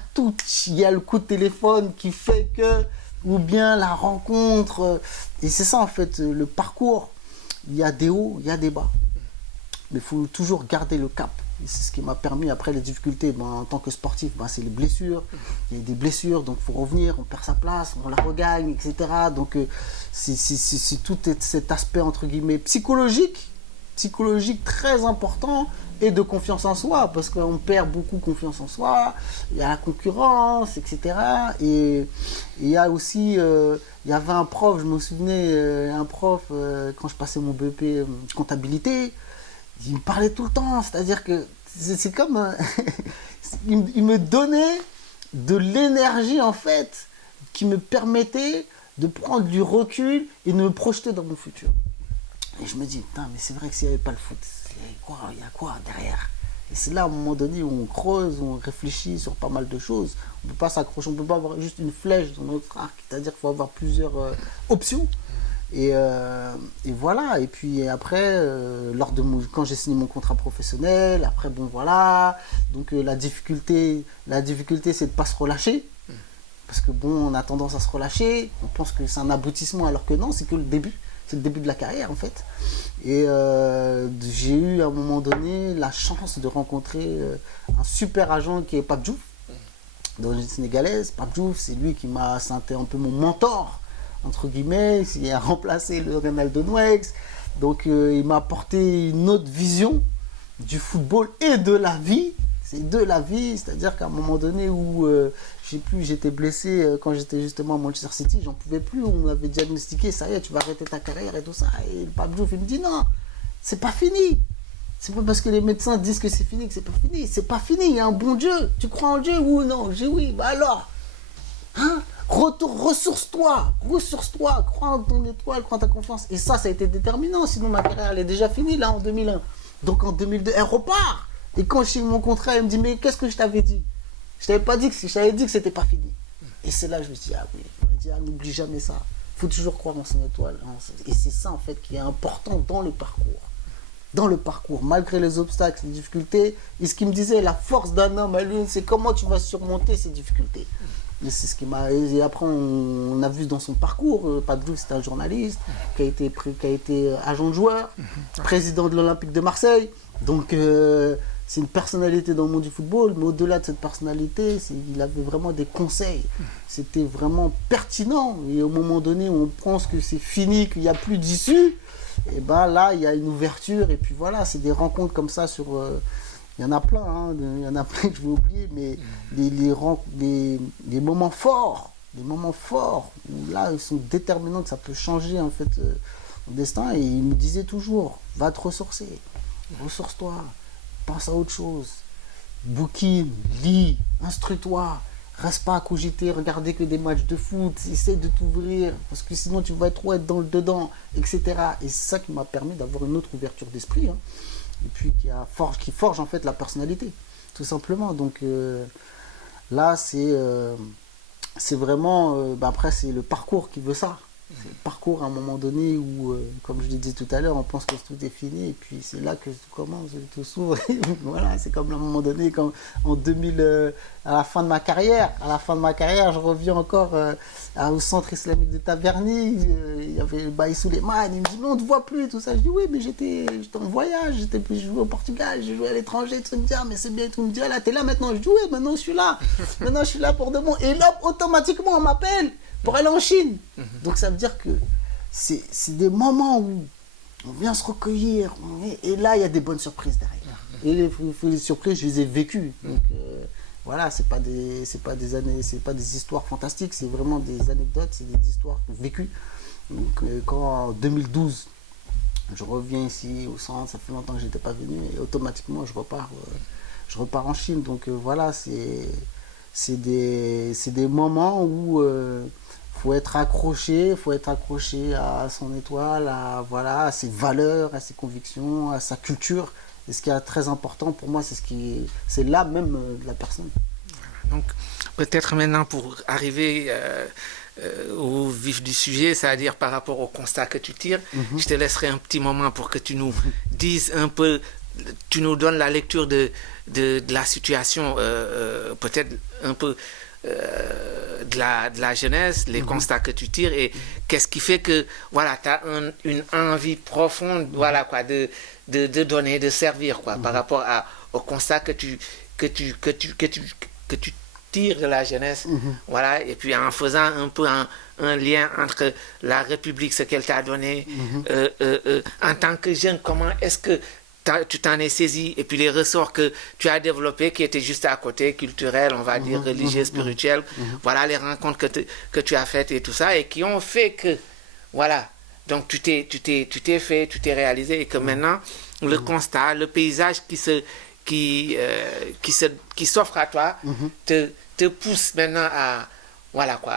il y a le coup de téléphone qui fait que, ou bien la rencontre. Et c'est ça en fait, le parcours, il y a des hauts, il y a des bas. Mais il faut toujours garder le cap. C'est ce qui m'a permis, après les difficultés, en tant que sportif, c'est les blessures. Il y a des blessures, donc il faut revenir, on perd sa place, on la regagne, etc. Donc c'est tout cet aspect, entre guillemets, psychologique très important, et de confiance en soi, parce qu'on perd beaucoup confiance en soi, il y a la concurrence, etc. Et il y a aussi, il y avait un prof, je me souvenais, quand je passais mon BEP comptabilité, il me parlait tout le temps, c'est-à-dire que c'est comme il me donnait de l'énergie en fait qui me permettait de prendre du recul et de me projeter dans mon futur. Et je me dis, putain, mais c'est vrai que s'il n'y avait pas le foot, il y a quoi derrière? Et c'est là, à un moment donné, où on creuse, où on réfléchit sur pas mal de choses. On ne peut pas s'accrocher, on ne peut pas avoir juste une flèche dans notre arc, c'est-à-dire qu'il faut avoir plusieurs options. Et voilà, et puis après, quand j'ai signé mon contrat professionnel, après bon voilà, donc la difficulté c'est de ne pas se relâcher, parce que bon, on a tendance à se relâcher, on pense que c'est un aboutissement alors que non, c'est que le début de la carrière en fait. Et j'ai eu à un moment donné la chance de rencontrer un super agent qui est Pape Diouf, d'origine sénégalaise. Pape Diouf, c'est lui qui c'était un peu mon mentor, entre guillemets, il a remplacé le Reynald Denwex. Donc il m'a apporté une autre vision du football et de la vie. C'est de la vie, c'est-à-dire qu'à un moment donné où j'étais blessé quand j'étais justement à Manchester City, j'en pouvais plus, on m'avait diagnostiqué, ça y est, tu vas arrêter ta carrière et tout ça. Et le Pape Diouf, il me dit non, c'est pas fini. C'est pas parce que les médecins disent que c'est fini que c'est pas fini. C'est pas fini, il y a un bon Dieu. Tu crois en Dieu ou non? J'ai oui, bah alors, hein? Ressource-toi, crois en ton étoile, crois en ta confiance. Et ça a été déterminant, sinon ma carrière elle est déjà finie là en 2001. Donc en 2002, elle repart. Et quand je signe mon contrat, elle me dit, mais qu'est-ce que je t'avais dit? Je t'avais dit que c'était pas fini. Et c'est là que je me suis dit, ah oui, n'oublie jamais ça. faut toujours croire en son étoile. Et c'est ça, en fait, qui est important dans le parcours. Dans le parcours, malgré les obstacles, les difficultés. Et ce qu'il me disait, la force d'un homme à lui, c'est comment tu vas surmonter ces difficultés. Et c'est ce qui m'a. Et après, on a vu dans son parcours, Padrou, c'est un journaliste qui a été agent de joueur, président de l'Olympique de Marseille. Donc, c'est une personnalité dans le monde du football, mais au-delà de cette personnalité, il avait vraiment des conseils. C'était vraiment pertinent. Et au moment donné où on pense que c'est fini, qu'il n'y a plus d'issue, et ben là, il y a une ouverture. Et puis voilà, c'est des rencontres comme ça sur. Il y en a plein, hein, il y en a plein que je vais oublier, mais des moments forts, où là, ils sont déterminants, que ça peut changer en fait le destin. Et il me disait toujours, va te ressourcer, ressource-toi, pense à autre chose, bouquine, lis, instruis-toi. Reste pas à cogiter, regarder que des matchs de foot, essaie de t'ouvrir, parce que sinon tu vas trop être dans le dedans, etc. Et c'est ça qui m'a permis d'avoir une autre ouverture d'esprit, hein. Et puis qui forge en fait la personnalité, tout simplement. Donc là, c'est vraiment, après c'est le parcours qui veut ça. C'est le parcours à un moment donné où, comme je l'ai dit tout à l'heure, on pense que tout est fini et puis c'est là que tout commence, tout s'ouvre. Voilà, c'est comme à un moment donné, comme en 2000, à la fin de ma carrière, je reviens encore au centre islamique de Taverny. Il y avait Baye Souleymane, il me dit mais on ne te voit plus, tout ça. Je dis oui, mais j'étais en voyage, je jouais au Portugal, j'ai joué à l'étranger, tout ça. Il me dit ah, mais c'est bien, tout me dit ah, là t'es là maintenant. Je dis oui, maintenant je suis là, pour de bon. Et là, automatiquement, on m'appelle pour aller en Chine. Donc ça veut dire que c'est des moments où on vient se recueillir, et là il y a des bonnes surprises derrière. Et les surprises, je les ai vécues. Donc voilà, c'est pas des histoires fantastiques, c'est vraiment des anecdotes, c'est des histoires vécues. Donc quand en 2012, je reviens ici au centre, ça fait longtemps que j'étais pas venu, et automatiquement je repars en Chine. Donc voilà, c'est des moments où faut être accroché à son étoile, à ses valeurs, à ses convictions, à sa culture. Et ce qui est très important pour moi, c'est l'âme même de la personne. Donc peut-être maintenant pour arriver au vif du sujet, c'est-à-dire par rapport au constat que tu tires, je te laisserai un petit moment pour que tu nous dises un peu, tu nous donnes la lecture de la situation, peut-être un peu de la jeunesse, les constats que tu tires, et qu'est-ce qui fait que voilà, tu as une envie profonde, voilà, quoi, de donner, de servir, quoi, par rapport au constat que tu tires de la jeunesse, voilà, et puis en faisant un peu un lien entre la République, ce qu'elle t'a donné, en tant que jeune, comment est-ce que tu t'en es saisi, et puis les ressorts que tu as développés qui étaient juste à côté, culturels, on va dire, religieux, spirituels, voilà les rencontres que tu as faites et tout ça, et qui ont fait que, voilà, donc tu t'es réalisé, et que maintenant, le constat, le paysage qui s'offre à toi, te pousse maintenant à, voilà quoi,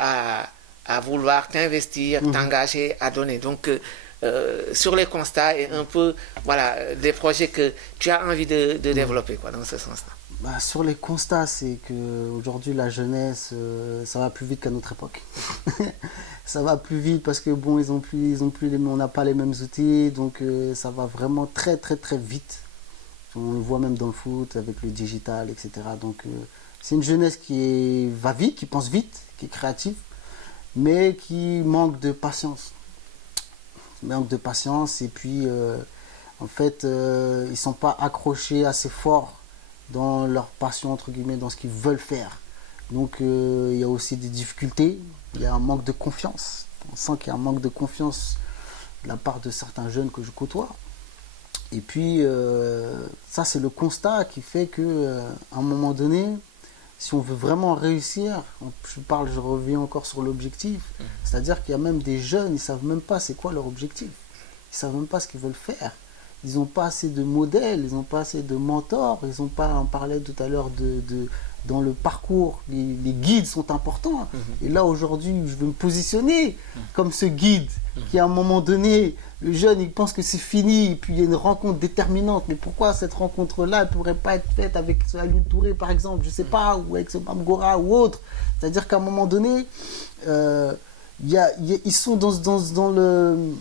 à vouloir t'investir, t'engager, à donner. Donc, sur les constats et un peu, voilà, des projets que tu as envie de développer, quoi, dans ce sens-là. Bah, sur les constats, c'est qu'aujourd'hui, la jeunesse, ça va plus vite qu'à notre époque. Ça va plus vite parce que, bon, on n'a pas les mêmes outils, donc ça va vraiment très, très, très vite. On le voit même dans le foot, avec le digital, etc. Donc, c'est une jeunesse qui va vite, qui pense vite, qui est créative, mais qui manque de patience. Et puis en fait ils sont pas accrochés assez fort dans leur passion, entre guillemets, dans ce qu'ils veulent faire. Donc il y a aussi des difficultés, il y a un manque de confiance. On sent qu'il y a un manque de confiance de la part de certains jeunes que je côtoie. Et puis ça, c'est le constat qui fait que à un moment donné, si on veut vraiment réussir, je reviens encore sur l'objectif, c'est-à-dire qu'il y a même des jeunes, ils ne savent même pas c'est quoi leur objectif. Ils ne savent même pas ce qu'ils veulent faire. Ils n'ont pas assez de modèles, ils n'ont pas assez de mentors, ils n'ont pas, on parlait tout à l'heure dans le parcours, les guides sont importants. Et là, aujourd'hui, je veux me positionner comme ce guide qui, à un moment donné, le jeune, il pense que c'est fini, et puis il y a une rencontre déterminante. Mais pourquoi cette rencontre-là ne pourrait pas être faite avec Aliou Touré, par exemple, je ne sais pas, ou avec ce Bamgora ou autre. C'est-à-dire qu'à un moment donné, ils sont dans le...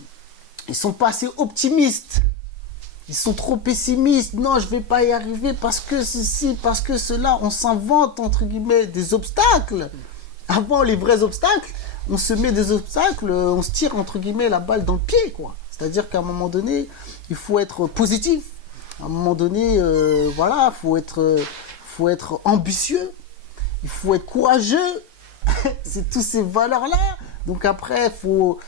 Ils sont pas assez optimistes. Ils sont trop pessimistes. Non, je vais pas y arriver parce que ceci, parce que cela. On s'invente, entre guillemets, des obstacles. Avant les vrais obstacles, on se met des obstacles, on se tire, entre guillemets, la balle dans le pied, quoi. C'est-à-dire qu'à un moment donné, il faut être positif. À un moment donné, voilà, faut être ambitieux. Il faut être courageux. C'est toutes ces valeurs-là. Donc après, faut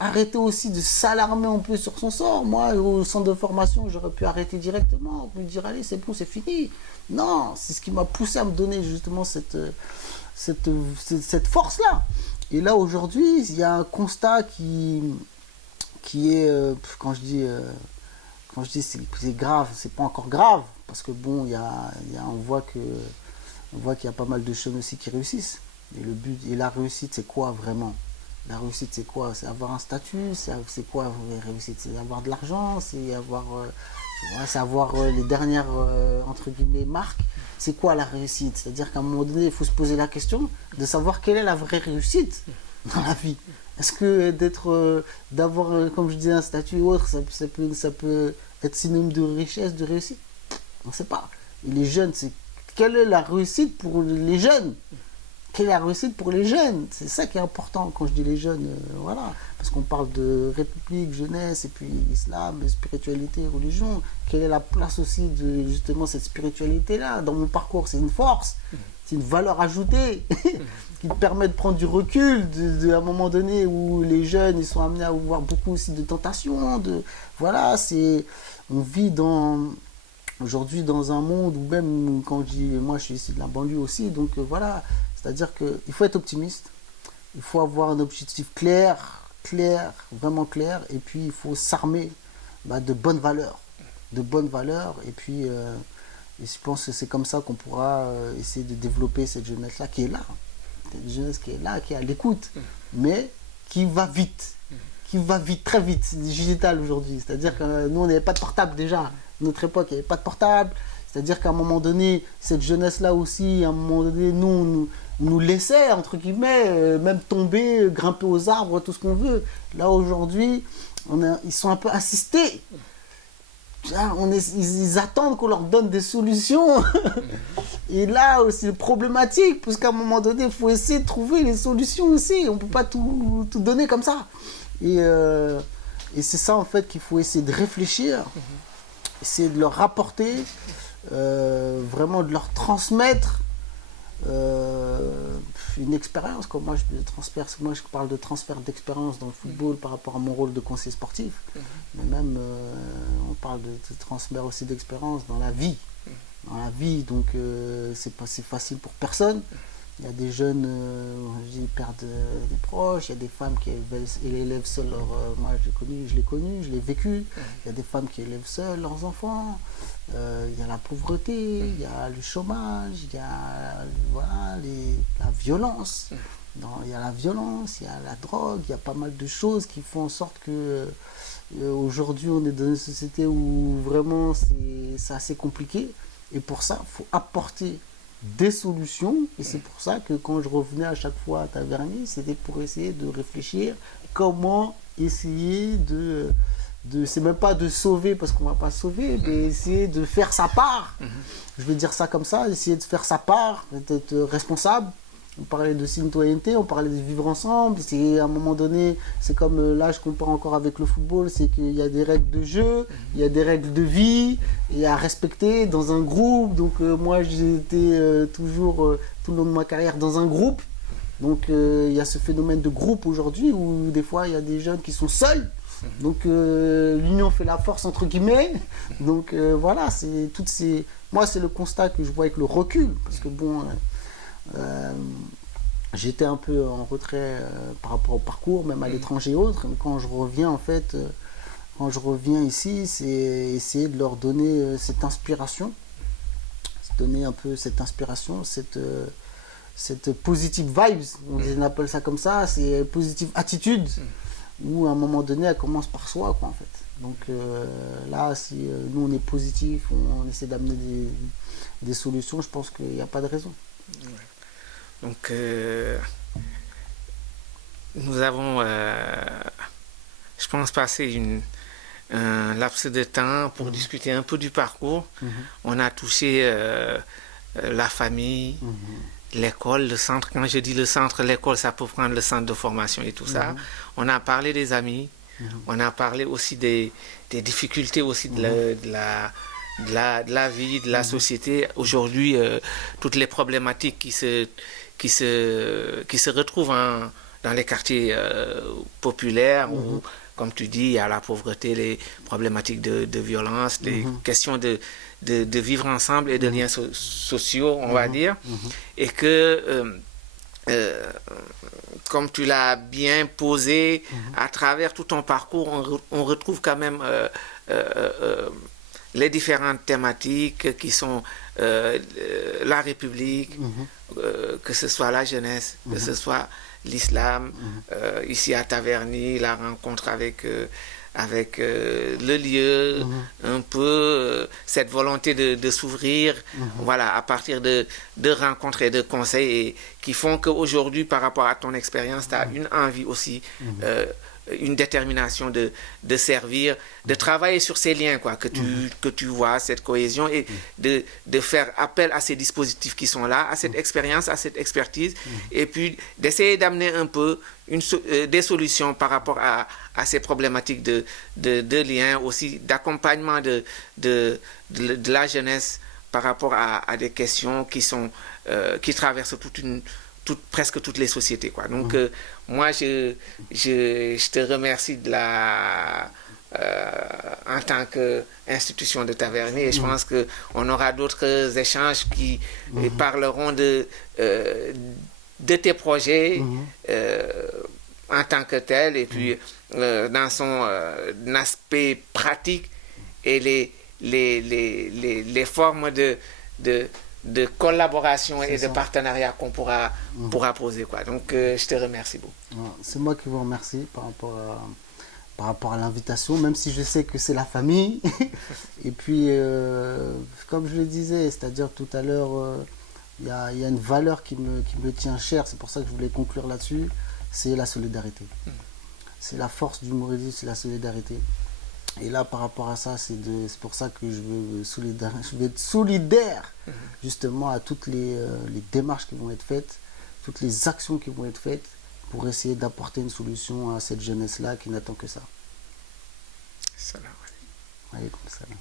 arrêter aussi de s'alarmer un peu sur son sort. Moi, au centre de formation, j'aurais pu arrêter directement, me dire allez, c'est bon, c'est fini. Non, c'est ce qui m'a poussé à me donner justement cette force-là. Et là, aujourd'hui, il y a un constat qui est, quand je dis c'est grave, c'est pas encore grave, parce que bon, on voit qu'il y a pas mal de jeunes aussi qui réussissent. Et le but, et la réussite, c'est quoi vraiment? La réussite, c'est quoi? C'est avoir un statut, c'est quoi la réussite? C'est avoir de l'argent, c'est avoir les dernières, entre guillemets, marques. C'est quoi la réussite? C'est-à-dire qu'à un moment donné, il faut se poser la question de savoir quelle est la vraie réussite dans la vie. Est-ce que d'avoir, comme je disais, un statut ou autre, ça peut être synonyme de richesse, de réussite? On ne sait pas. Et les jeunes, quelle est la réussite pour les jeunes? Quelle est la réussite pour les jeunes? C'est ça qui est important quand je dis les jeunes, voilà. Parce qu'on parle de république, jeunesse, et puis islam, spiritualité, religion. Quelle est la place aussi de justement cette spiritualité-là? Dans mon parcours, c'est une force, c'est une valeur ajoutée qui te permet de prendre du recul à un moment donné où les jeunes ils sont amenés à avoir beaucoup aussi de tentations. Voilà, on vit aujourd'hui dans un monde où même quand je dis, moi je suis ici de la banlieue aussi, donc voilà. C'est-à-dire qu'il faut être optimiste, il faut avoir un objectif clair, vraiment clair, et puis il faut s'armer de bonnes valeurs. Et puis je pense que c'est comme ça qu'on pourra essayer de développer cette jeunesse-là qui est là. Cette jeunesse qui est là, qui est à l'écoute, mais qui va vite, très vite. C'est digital aujourd'hui. C'est-à-dire que nous, on n'avait pas de portable déjà. À notre époque, il n'y avait pas de portable. C'est-à-dire qu'à un moment donné, cette jeunesse-là aussi, à un moment donné, nous laissait, entre guillemets, même tomber, grimper aux arbres, tout ce qu'on veut. Là, aujourd'hui, ils sont un peu assistés. Ils attendent qu'on leur donne des solutions. Et là, c'est problématique, parce qu'à un moment donné, il faut essayer de trouver les solutions aussi. On ne peut pas tout donner comme ça. Et c'est ça, en fait, qu'il faut essayer de réfléchir, essayer de leur rapporter, vraiment de leur transmettre une expérience. Moi je parle de transfert d'expérience dans le football par rapport à mon rôle de conseiller sportif, mais même on parle de transfert aussi d'expérience dans la vie. Donc c'est facile pour personne. Il y a des jeunes qui perdent des proches, il y a des femmes qui élèvent seules moi je l'ai vécu. Il y a des femmes qui élèvent seules leurs enfants. Il y a la pauvreté, il y a le chômage, il y a la violence. Il y a la violence, il y a la drogue, il y a pas mal de choses qui font en sorte que aujourd'hui on est dans une société où vraiment c'est assez compliqué. Et pour ça, il faut apporter des solutions. Et c'est pour ça que quand je revenais à chaque fois à Taverny, c'était pour essayer de réfléchir comment essayer c'est même pas de sauver parce qu'on va pas sauver, mais essayer de faire sa part. Je vais dire ça comme ça, essayer de faire sa part, d'être responsable. On parlait de citoyenneté, on parlait de vivre ensemble. C'est à un moment donné, c'est comme là je compare encore avec le football, c'est qu'il y a des règles de jeu, il y a des règles de vie, et à respecter dans un groupe. Donc moi j'étais toujours tout le long de ma carrière dans un groupe. Donc il y a ce phénomène de groupe aujourd'hui où des fois il y a des jeunes qui sont seuls. Donc l'union fait la force entre guillemets. Donc voilà, moi c'est le constat que je vois avec le recul, parce que bon. J'étais un peu en retrait par rapport au parcours, même à l'étranger et autres, mais quand je reviens ici, c'est essayer de leur donner cette inspiration, cette positive vibes, on appelle ça comme ça, c'est positive attitude, où à un moment donné elle commence par soi, quoi, en fait. Donc là, si nous on est positif, on essaie d'amener des solutions, je pense qu'il n'y a pas de raison. Donc, nous avons, je pense, passé un laps de temps pour discuter un peu du parcours. On a touché la famille, l'école, le centre. Quand je dis le centre, l'école, ça peut prendre le centre de formation et tout ça. On a parlé des amis. On a parlé aussi des difficultés aussi de la vie, de la société. Aujourd'hui, toutes les problématiques qui se retrouvent dans les quartiers populaires où, comme tu dis, il y a la pauvreté, les problématiques de violence, les questions de vivre ensemble et de liens sociaux, on va dire. Et que comme tu l'as bien posé, à travers tout ton parcours, on retrouve quand même les différentes thématiques qui sont la République, que ce soit la jeunesse, que ce soit l'islam, ici à Taverny, la rencontre avec le lieu, un peu cette volonté de s'ouvrir, voilà, à partir de rencontres et de conseils qui font qu'aujourd'hui, par rapport à ton expérience, tu as une envie aussi, une détermination de servir, de travailler sur ces liens, quoi, que tu vois, cette cohésion, et de faire appel à ces dispositifs qui sont là, à cette expérience, à cette expertise, et puis d'essayer d'amener un peu des solutions par rapport à ces problématiques de liens, aussi d'accompagnement de la jeunesse par rapport à des questions qui traversent presque toutes les sociétés, quoi. Donc, moi, je te remercie en tant qu'institution de Taverny, et je pense qu'on aura d'autres échanges qui parleront de tes projets en tant que tel, et puis dans son aspect pratique et les formes de collaboration et de partenariat qu'on pourra poser, quoi. Donc, je te remercie beaucoup. C'est moi qui vous remercie par rapport à l'invitation, même si je sais que c'est la famille. Et puis, comme je le disais, c'est-à-dire tout à l'heure, il y a une valeur qui me tient chère, c'est pour ça que je voulais conclure là-dessus, c'est la solidarité. C'est la force du mouridisme, c'est la solidarité. Et là, par rapport à ça, c'est pour ça que je vais être solidaire justement à toutes les démarches qui vont être faites, toutes les actions qui vont être faites pour essayer d'apporter une solution à cette jeunesse-là qui n'attend que ça. Salam. Alaykoum salam.